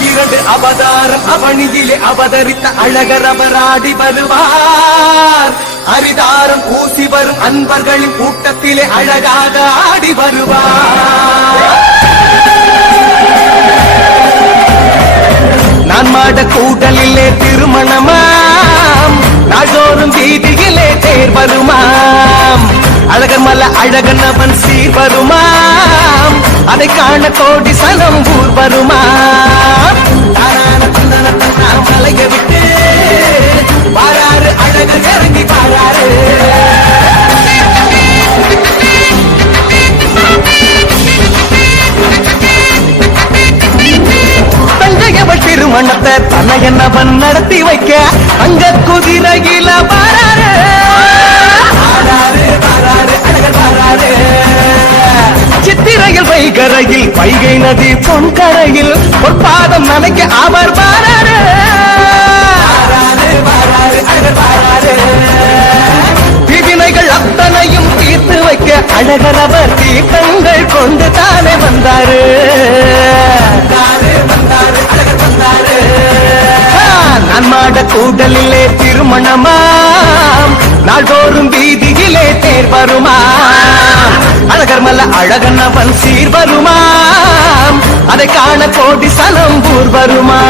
இரண்டு அவதாரம் அவனியிலே அவதரித்த அழகர் அவராடி வருவார். அரிதாரம் பூசி வரும் அன்பர்களின் கூட்டத்திலே அழகாக ஆடி வருவார். நான் மாட கூடலிலே திருமணமாம். நாள்தோறும் வீதியிலே தேர் வருமாம். அழகர் மல அழகன் அவன் சீர் வருமாம். அதை காண கோடி சனம் ஊர் வருமாம். தாரான தந்தன தன்னா மலைய விட்டு வாராறு அழகர் இறங்கி வாராறு. தங்கையவள் திருமணத்தை நடத்தி வைக்க அங்க குதிரையில வராரு சித்திரையில் வைகரையில் வைகை நதி பொன்கரையில் பொற்பாதம் நனைக்க அவர் வராரு வராரு, வராரு, வராரு. விதினைகள் அத்தனையும் தீர்த்து வைக்க அழகர் நான் மாட கூடலிலே திருமணமாம் நாள்தோறும் வீதியிலே தேர் வருமா? அழகர் மல்ல அழகன் சீர் வருமாம் அதை காண கோடி சலம் ஊர் வருமா?